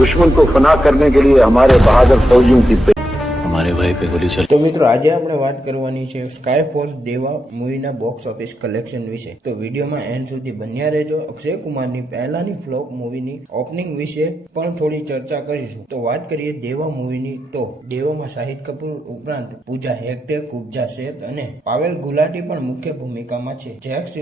दुश्मन को फना करने के लिए हमारे बहादुर फौजियों की हमारे भाई पे गोली चली। તો મિત્રો આજે આપણે વાત કરવાની છે સ્કાય ફોર્સ દેવા મૂવીના બોક્સ ઓફિસ કલેક્શન વિશે। તો વિડીયોમાં એન્ડ સુધી બન્યા રહેજો। અક્ષય કુમારની પહેલાની ફ્લોપ મૂવીની ઓપનિંગ વિશે પણ થોડી ચર્ચા કરીશું। તો વાત કરીએ દેવા મૂવીની, તો દેવામાં શાહિદ કપૂર ઉપરાંત પૂજા હેગ્ડે, કુબ્જા શેખ અને પાવેલ ગુલાટી પણ મુખ્ય ભૂમિકામાં છે। જેક્સ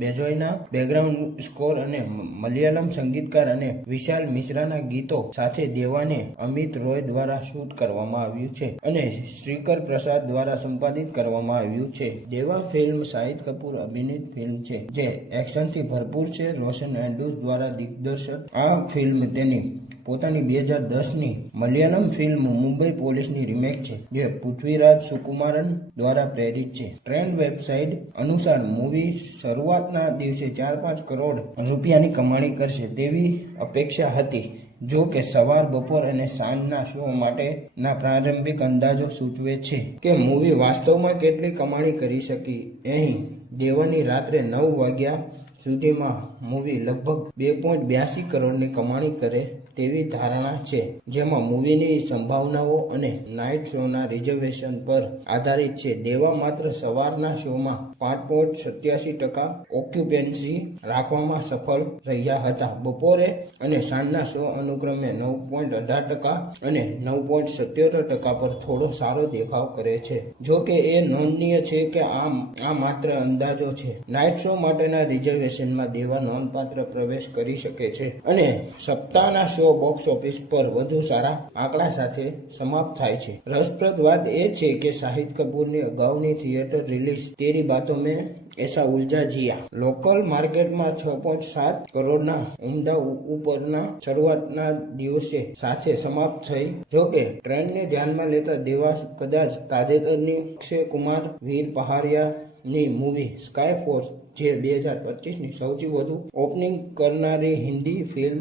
બેજોયના બેકગ્રાઉન્ડ સ્કોર અને મલયાલમ સંગીતકાર અને વિશાલ મિશ્રાના ગીતો સાથે દેવાને અમિત રોય દ્વારા શૂટ કરવામાં આવ્યું છે અને શ્રીકર પ્રસાદ દ્વારા સંપાદિત કરવામાં આવ્યું છે। દેવા ફિલ્મ શાહિદ કપૂર અભિનીત ફિલ્મ છે જે એક્શનથી ભરપૂર છે। રોશન એન્ડ્રુસ દ્વારા દિગ્દર્શિત આ ફિલ્મ તેની પોતાની 2010ની મલયાલમ ફિલ્મ મુંબઈ પોલીસની રીમેક છે જે પૃથ્વીરાજ સુકુમારન દ્વારા પ્રેરિત છે। ટ્રેન્ડ વેબસાઇટ અનુસાર મૂવી શરૂઆતના દિવસે 4-5 કરોડ રૂપિયાની કમાણી કરશે તેવી અપેક્ષા હતી, જો કે સવાર, બપોર અને સાંજના શો માટેના પ્રારંભિક અંદાજો સૂચવે છે કે મૂવી વાસ્તવમાં કેટલી કમાણી કરી શકી। અહીં દેવાની રાત્રે 9 વાગ્યા સુધીમાં મૂવી લગભગ 2.82 કરોડની કમાણી કરે તેવી ધારણા છે, જેમાં મૂવીની સંભાવનાઓ અને નાઇટ શોના રિઝર્વેશન પર આધારિત છે। દેવા માત્ર સવારના શોમાં 5.87% ઓક્યુપેન્સી રાખવામાં સફળ રહ્યા હતા। બપોરે અને સાંજના શો અનુક્રમે 9.18% અને 9.77% પર થોડો સારો દેખાવ કરે છે। જો કે એ નોંધનીય છે કે આ માત્ર અંદાજો છે। નાઇટ શો માટેના રિઝર્વેશનમાં દેવા નોંધપાત્ર પ્રવેશ કરી શકે છે અને સપ્તાહના શો બોક્સ ઓફિસ પર વધુ સારા આંકડા સાથે સમાપ્ત થાય છે। રસપ્રદ વાત એ છે કે શાહિદ કપૂરની અગાઉની થિયેટર રિલીઝ તેરી બાતો મેં એસા ઉલઝા જીયા લોકલ માર્કેટમાં 6.7 કરોડના ઉમદા ઉપરના શરૂઆતના દિવસે સાથે સમાપ્ત થઈ। જોકે ટ્રેન્ડને ધ્યાનમાં લેતા દેવા કદાચ તાજેતરની અક્ષય કુમાર વીર પહારિયાની મૂવી સ્કાય ફોર્સ જે 2025ની સૌથી વધુ ઓપનિંગ કરનારી હિન્દી ફિલ્મ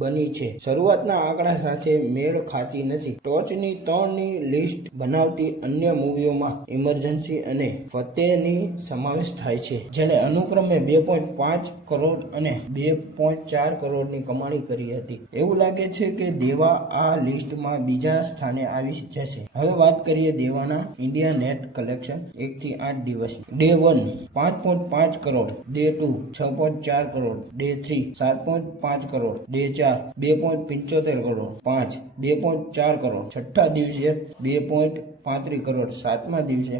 બની છે, શરૂઆતના આંકડા સાથે મેળ ખાતી નથી। ટોચની 3ની લિસ્ટ બનાવતી અન્ય મૂવીઓમાં ઇમરજન્સી અને ફતેહની સમાવેશ થાય છે, જેણે અનુક્રમે 2.5 કરોડ અને 2.4 કરોડની કમાણી કરી હતી। એવું લાગે છે કે દેવા આ લિસ્ટમાં બીજા સ્થાને આવી જશે। હવે વાત કરીએ દેવાના ઇન્ડિયા નેટ કલેક્શન 1 થી 8 દિવસ। Day 1 5.5 crore, day 2 6.4 crore, day 3 7.5 crore, day 4 2.75 crore, 5 2.4 crore, છઠ્ઠા દિવસે 2.35 કરોડ, સાતમા દિવસે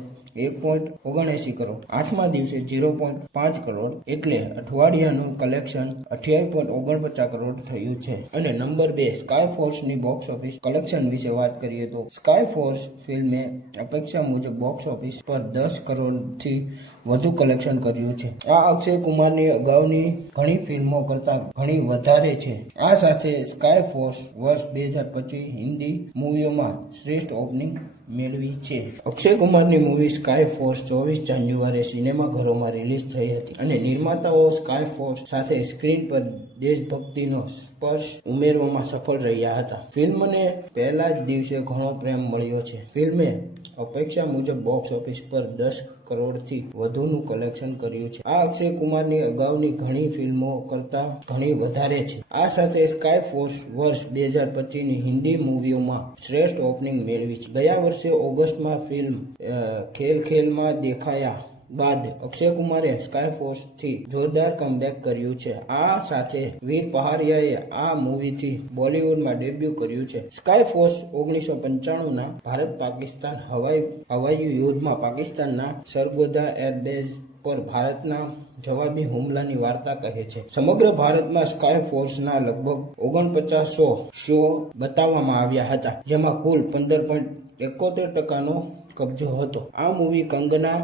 1.79 કરોડ, આઠમા દિવસે 0.5 કરોડ, એટલે અઠવાડિયાનું કલેક્શન 28.49 કરોડ થયું છે। અને નંબર 2 સ્કાય ફોર્સની બોક્સ ઓફિસ કલેક્શન વિશે વાત કરીએ તો સ્કાય ફોર્સ ફિલ્મે અપેક્ષા મુજબ બોક્સ ઓફિસ પર 10 કરોડથી વધુ કલેક્શન કર્યું છે। આ અક્ષય કુમારની અગાઉની ઘણી ફિલ્મો કરતાં ઘણી વધારે છે। આ સાથે સ્કાય ફોર્સ વર્ષ 2025 હિન્દી મૂવીઓમાં શ્રેષ્ઠ ઓપનિંગ મેળવી છે। અક્ષય કુમારની મૂવી સ્કાય ફોર્સ 24 જાન્યુઆરી સિનેમાઘરોમાં રિલીઝ થઈ હતી અને નિર્માતાઓ સ્કાય ફોર્સ સાથે સ્ક્રીન પર દેશભક્તિનો સ્પર્શ ઉમેરવામાં સફળ રહ્યા હતા। ફિલ્મને પહેલા જ દિવસે ઘણો પ્રેમ મળ્યો છે। ફિલ્મે અપેક્ષા મુજબ બોક્સ ઓફિસ પર 10 કરોડથી વધુનું કલેક્શન કર્યું છે। આ અક્ષય કુમારની અગાઉની ઘણી ફિલ્મો કરતાં ઘણી વધારે છે। આ સાથે સ્કાય ફોર્સ વર્ષ 2025ની હિન્દી મૂવીઓમાં શ્રેષ્ઠ ઓપનિંગ મેળવી છે। ગયા વર્ષે ઓગસ્ટમાં ફિલ્મ ખેલ ખેલમાં દેખાયા બાદ અક્ષય કુમારે સ્કાય ફોર્સથી જોરદાર કમબેક કર્યું છે। આ સાથે વીર પહારિયાએ આ મૂવીથી બોલિવૂડમાં ડેબ્યુ કર્યું છે। સ્કાય ફોર્સ 1995ના ભારત પાકિસ્તાન હવાઈ યુદ્ધમાં પાકિસ્તાનના સરગોદા એરબેઝ પર ભારતના જવાબી હુમલાની વાર્તા કહે છે। સમગ્ર ભારતમાં સ્કાય ફોર્સના લગભગ 4900 શો બતાવવામાં આવ્યા હતા, જેમાં કુલ 15.71%નો કબજો હતો। આ મૂવી કંગના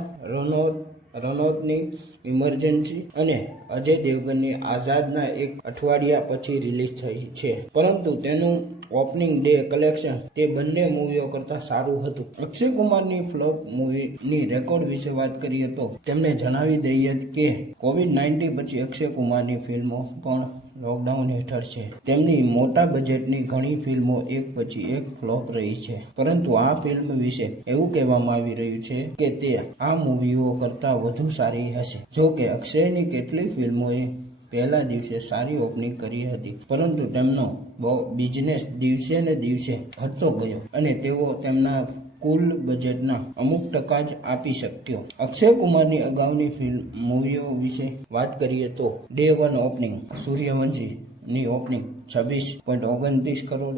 રનૌતની ઇમરજન્સી અને અજય દેવગનની આઝાદના એક અઠવાડિયા પછી રિલીઝ થઈ છે, પરંતુ તેનું ઓપનિંગ ડે કલેક્શન તે બંને મૂવીઓ કરતાં સારું હતું। અક્ષય કુમારની ફ્લોપ મૂવીની રેકોર્ડ વિશે વાત કરીએ તો તેમને જણાવી દઈએ કે કોવિડ-19 પછી અક્ષય કુમારની ફિલ્મો પણ લોકડાઉન હેઠળ છે। તેમની મોટા બજેટની ઘણી ફિલ્મો એક પછી એક ફ્લોપ રહી છે, પરંતુ આ ફિલ્મ વિશે એવું કહેવામાં આવી રહ્યું છે કે તે આ મૂવીઓ કરતાં વધુ સારી હશે। જો કે અક્ષયની કેટલીક ફિલ્મોએ પહેલા દિવસે સારી ઓપનિંગ કરી હતી, પરંતુ તેમનો બિઝનેસ દિવસે ને દિવસે ઘટતો ગયો અને તેઓ તેમના કુલ બજેટના અમુક ટકા જ આપી શક્યો. અક્ષય કુમારની અગાઉની ફિલ્મ મૂવીઓ વિશે વાત કરીએ તો ડે 1 ઓપનિંગ સૂર્યવંશી ની ઓપનિંગ 26.29 કરોડ,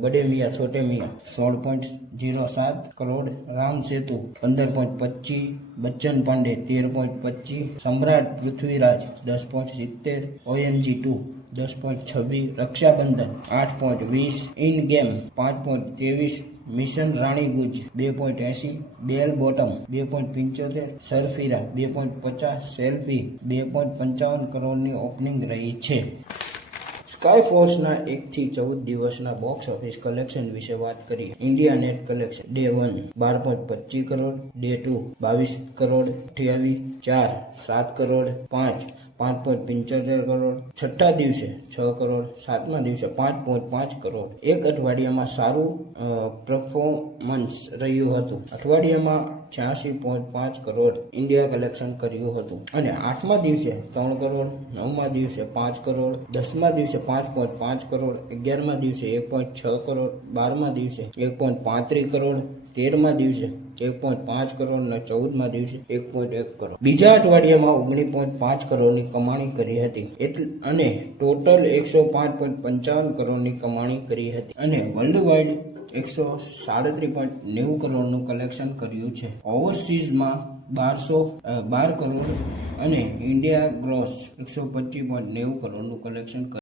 બડે મિયા છોટે મિયા 16.07 કરોડ, રામ સેતુ 15.25, બચ્ચન પાંડે 13.25, સમ્રાટ પૃથ્વીરાજ 10.70, OMG 2 10.26, રક્ષાબંધન 8.20, ઇન ગેમ 5.23, mission Rani Ganj 2.80, bell bottom 2.75, Sarfira 2.50, selfie 2.55 કરોડની ઓપનિંગ રહી છે. સ્કાય ફોર્સના 1 થી 14 દિવસના બોક્સ ઓફિસ કલેક્શન વિશે વાત કરીએ. India net collection day 1 12.25 crore, day 2 22 crore 28, 4 7 crore 5 5.75 crore, છઠ્ઠા દિવસે 6 કરોડ, સાતમા દિવસે 5.5 કરોડ. એક અઠવાડિયામાં સારું પરફોર્મન્સ રહ્યું હતું. અઠવાડિયામાં 86.5 કરોડ ઇન્ડિયા કલેક્શન કર્યું હતું અને 8મા દિવસે 3 કરોડ, 9મા દિવસે 5 કરોડ, 10મા દિવસે 5.5 કરોડ, 11મા દિવસે 1.6 કરોડ, 12મા દિવસે 1.35 કરોડ, 13મા દિવસે 1.5 કરોડ અને 14મા દિવસે 1.1 કરોડ. બીજા અઠવાડિયામાં 19.5 કરોડની કમાણી કરી હતી અને ટોટલ 105.55 કરોડની કમાણી કરી હતી અને વર્લ્ડ વાઇડ 137.90 કરોડનું કલેક્શન કર્યું છે. ઓવરસીઝમાં 12 કરોડ અને ઇન્ડિયા ગ્રોસ 125.90 કરોડનું કલેક્શન